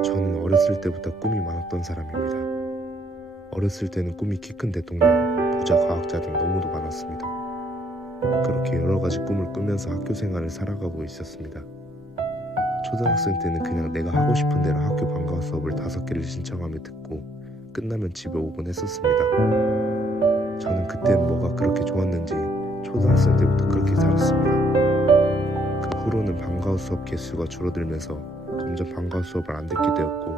저는 어렸을 때부터 꿈이 많았던 사람입니다. 어렸을 때는 꿈이 키 큰 대통령, 부자 과학자 등 너무도 많았습니다. 그렇게 여러 가지 꿈을 꾸면서 학교 생활을 살아가고 있었습니다. 초등학생 때는 그냥 내가 하고 싶은 대로 학교 방과후 수업을 5개를 신청하며 듣고 끝나면 집에 오곤 했었습니다. 저는 그때 뭐가 그렇게 좋았는지 초등학생 때부터 그렇게 살았습니다. 그 후로는 방과후 수업 개수가 줄어들면서 점점 방과후 수업을 안 듣게 되었고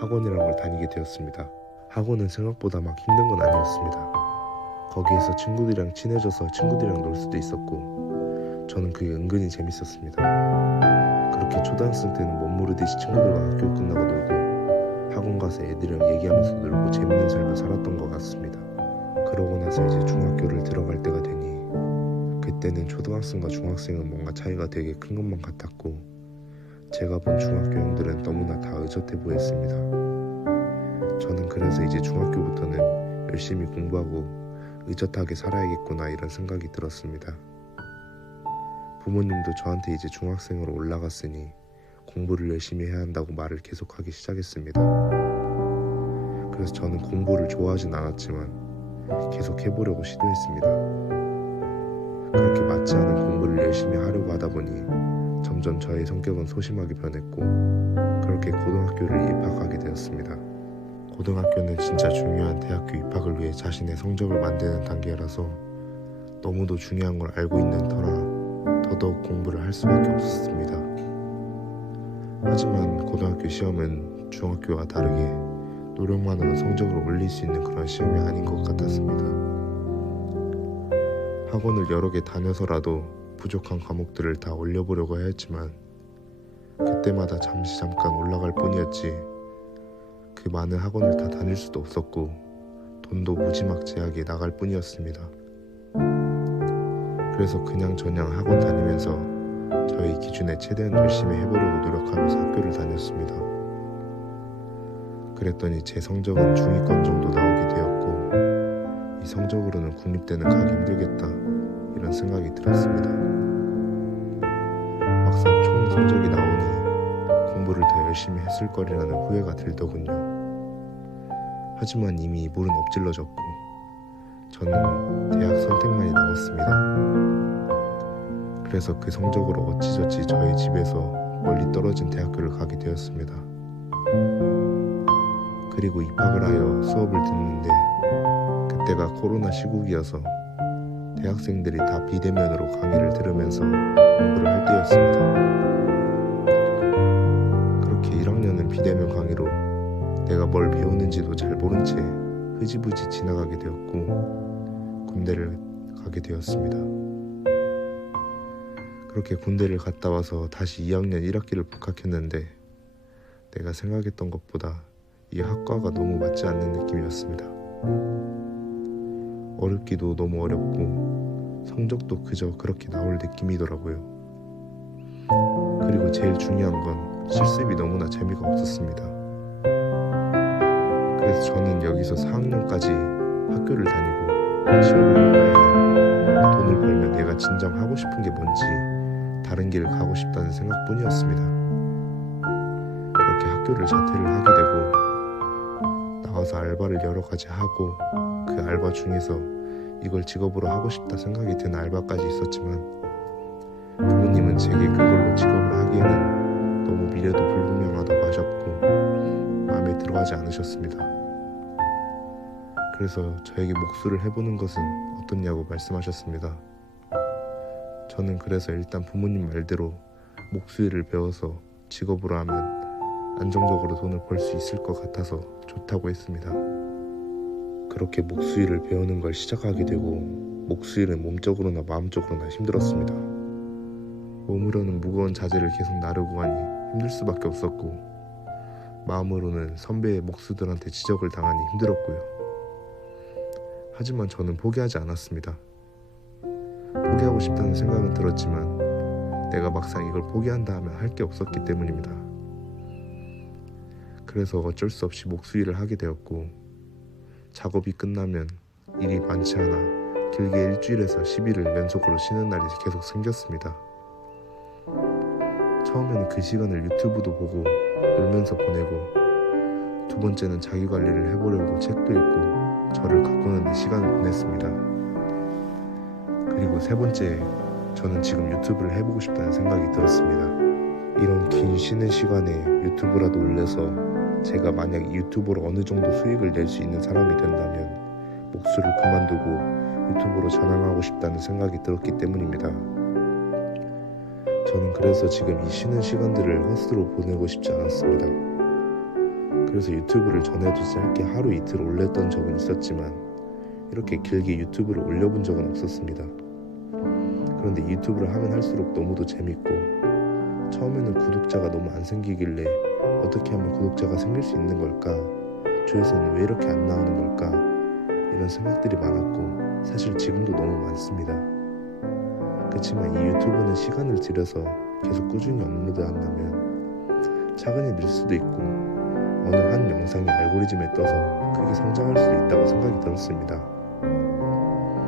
학원이라는 걸 다니게 되었습니다. 학원은 생각보다 막 힘든 건 아니었습니다. 거기에서 친구들이랑 친해져서 친구들이랑 놀 수도 있었고 저는 그게 은근히 재밌었습니다. 그렇게 초등학생 때는 멋모르듯이 친구들과 학교 끝나고 놀고 학원 가서 애들이랑 얘기하면서 놀고 재밌는 삶을 살았던 것 같습니다. 그러고 나서 이제 중학교를 들어갈 때가 되니 그때는 초등학생과 중학생은 뭔가 차이가 되게 큰 것만 같았고 제가 본 중학교 형들은 너무나 다 의젓해 보였습니다. 저는 그래서 이제 중학교부터는 열심히 공부하고 의젓하게 살아야겠구나 이런 생각이 들었습니다. 부모님도 저한테 이제 중학생으로 올라갔으니 공부를 열심히 해야 한다고 말을 계속하기 시작했습니다. 그래서 저는 공부를 좋아하진 않았지만 계속 해보려고 시도했습니다. 그렇게 맞지 않은 공부를 열심히 하려고 하다 보니 점점 저의 성격은 소심하게 변했고 그렇게 고등학교를 입학하게 되었습니다. 고등학교는 진짜 중요한 대학교 입학을 위해 자신의 성적을 만드는 단계라서 너무도 중요한 걸 알고 있는 터라 더더욱 공부를 할 수밖에 없었습니다. 하지만 고등학교 시험은 중학교와 다르게 노력만으로 성적을 올릴 수 있는 그런 시험이 아닌 것 같았습니다. 학원을 여러 개 다녀서라도 부족한 과목들을 다 올려보려고 했지만 그때마다 잠깐 올라갈 뿐이었지 그 많은 학원을 다 다닐 수도 없었고 돈도 무지막지하게 나갈 뿐이었습니다. 그래서 그냥저냥 학원 다니면서 저희 기준에 최대한 열심히 해보려고 노력하면서 학교를 다녔습니다. 그랬더니 제 성적은 중위권 정도 나오게 되었고 이 성적으로는 국립대는 가기 힘들겠다 이런 생각이 들었습니다. 막상 총 성적이 나오니 공부를 더 열심히 했을 거리라는 후회가 들더군요. 하지만 이미 물은 엎질러졌고 저는 대학 선택만이 남았습니다. 그래서 그 성적으로 어찌저찌 저희 집에서 멀리 떨어진 대학교를 가게 되었습니다. 그리고 입학을 하여 수업을 듣는데 그때가 코로나 시국이어서 대학생들이 다 비대면으로 강의를 들으면서 공부를 할 때였습니다. 그렇게 1학년은 비대면 강의로 내가 뭘 배우는지도 잘 모른 채 흐지부지 지나가게 되었고 군대를 가게 되었습니다. 그렇게 군대를 갔다 와서 다시 2학년 1학기를 복학했는데 내가 생각했던 것보다 이 학과가 너무 맞지 않는 느낌이었습니다. 어렵기도 너무 어렵고 성적도 그저 그렇게 나올 느낌이더라고요. 그리고 제일 중요한 건 실습이 너무나 재미가 없었습니다. 그래서 저는 여기서 4학년까지 학교를 다니고 시험을 봐야 돈을 벌면 내가 진정 하고 싶은 게 뭔지 다른 길을 가고 싶다는 생각뿐이었습니다. 그렇게 학교를 자퇴를 하게 되고 나와서 알바를 여러 가지 하고 그 알바 중에서 이걸 직업으로 하고 싶다 생각이 든 알바까지 있었지만 부모님은 제게 그걸로 직업을 하기에는 너무 미래도 불분명하다고 하셨고 마음에 들어하지 않으셨습니다. 그래서 저에게 목수를 해보는 것은 어떻냐고 말씀하셨습니다. 저는 그래서 일단 부모님 말대로 목수일을 배워서 직업으로 하면 안정적으로 돈을 벌 수 있을 것 같아서 좋다고 했습니다. 그렇게 목수일을 배우는 걸 시작하게 되고 목수일은 몸적으로나 마음적으로나 힘들었습니다. 몸으로는 무거운 자재를 계속 나르고 하니 힘들 수밖에 없었고 마음으로는 선배의 목수들한테 지적을 당하니 힘들었고요. 하지만 저는 포기하지 않았습니다. 포기하고 싶다는 생각은 들었지만 내가 막상 이걸 포기한다 하면 할 게 없었기 때문입니다. 그래서 어쩔 수 없이 목수일을 하게 되었고 작업이 끝나면 일이 많지 않아 길게 일주일에서 10일을 연속으로 쉬는 날이 계속 생겼습니다. 처음에는 그 시간을 유튜브도 보고 놀면서 보내고, 두 번째는 자기 관리를 해보려고 책도 읽고 저를 가꾸는 데 시간을 보냈습니다. 그리고 세 번째, 저는 지금 유튜브를 해보고 싶다는 생각이 들었습니다. 이런 긴 쉬는 시간에 유튜브라도 올려서 제가 만약 유튜브로 어느 정도 수익을 낼 수 있는 사람이 된다면 목수를 그만두고 유튜브로 전향하고 싶다는 생각이 들었기 때문입니다. 저는 그래서 지금 이 쉬는 시간들을 헛수로 보내고 싶지 않았습니다. 그래서 유튜브를 전에도 짧게 하루 이틀 올렸던 적은 있었지만 이렇게 길게 유튜브를 올려본 적은 없었습니다. 그런데 유튜브를 하면 할수록 너무도 재밌고, 처음에는 구독자가 너무 안 생기길래 어떻게 하면 구독자가 생길 수 있는 걸까? 조회수는 왜 이렇게 안 나오는 걸까? 이런 생각들이 많았고, 사실 지금도 너무 많습니다. 그렇지만 이 유튜브는 시간을 들여서 계속 꾸준히 업로드 한다면 차근히 늘 수도 있고, 어느 한 영상이 알고리즘에 떠서 크게 성장할 수도 있다고 생각이 들었습니다.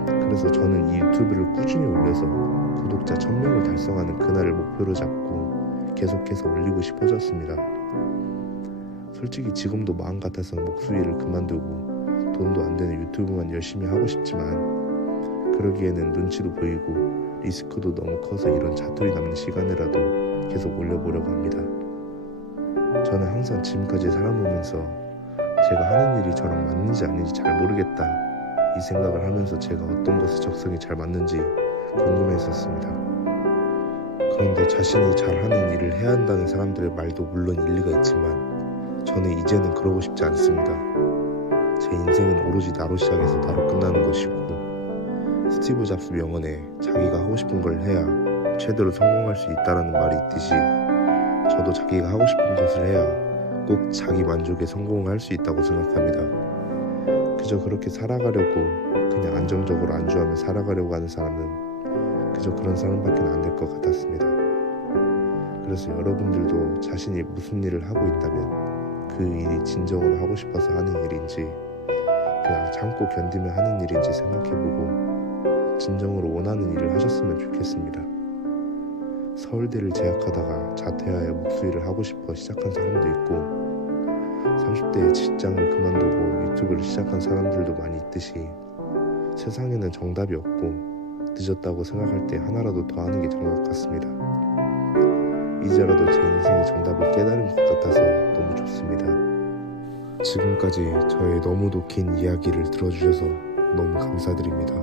그래서 저는 이 유튜브를 꾸준히 올려서 구독자 1000명을 달성하는 그날을 목표로 잡고 계속해서 올리고 싶어졌습니다. 솔직히 지금도 마음 같아서는 목수 일을 그만두고 돈도 안 되는 유튜브만 열심히 하고 싶지만, 그러기에는 눈치도 보이고 리스크도 너무 커서 이런 자투리 남는 시간이라도 계속 올려보려고 합니다. 저는 항상 지금까지 살아보면서 제가 하는 일이 저랑 맞는지 아닌지 잘 모르겠다, 이 생각을 하면서 제가 어떤 것에 적성이 잘 맞는지 궁금했었습니다. 그런데 자신이 잘하는 일을 해야 한다는 사람들의 말도 물론 일리가 있지만 저는 이제는 그러고 싶지 않습니다. 제 인생은 오로지 나로 시작해서 나로 끝나는 것이고, 스티브 잡스 명언에 자기가 하고 싶은 걸 해야 최대로 성공할 수 있다라는 말이 있듯이, 저도 자기가 하고 싶은 것을 해야 꼭 자기 만족에 성공할 수 있다고 생각합니다. 그저 그렇게 살아가려고 그냥 안정적으로 안주하며 살아가려고 하는 사람은 그저 그런 사람밖에 안 될 것 같았습니다. 그래서 여러분들도 자신이 무슨 일을 하고 있다면 그 일이 진정으로 하고 싶어서 하는 일인지 그냥 참고 견디며 하는 일인지 생각해보고 진정으로 원하는 일을 하셨으면 좋겠습니다. 서울대를 재학하다가 자퇴하여 목수 일을 하고 싶어 시작한 사람도 있고, 30대에 직장을 그만두고 유튜브를 시작한 사람들도 많이 있듯이 세상에는 정답이 없고 늦었다고 생각할 때 하나라도 더 하는 게 정답 같습니다. 이제라도 제 인생의 정답을 깨달은 것 같아서 너무 좋습니다. 지금까지 저의 너무도 긴 이야기를 들어주셔서 너무 감사드립니다.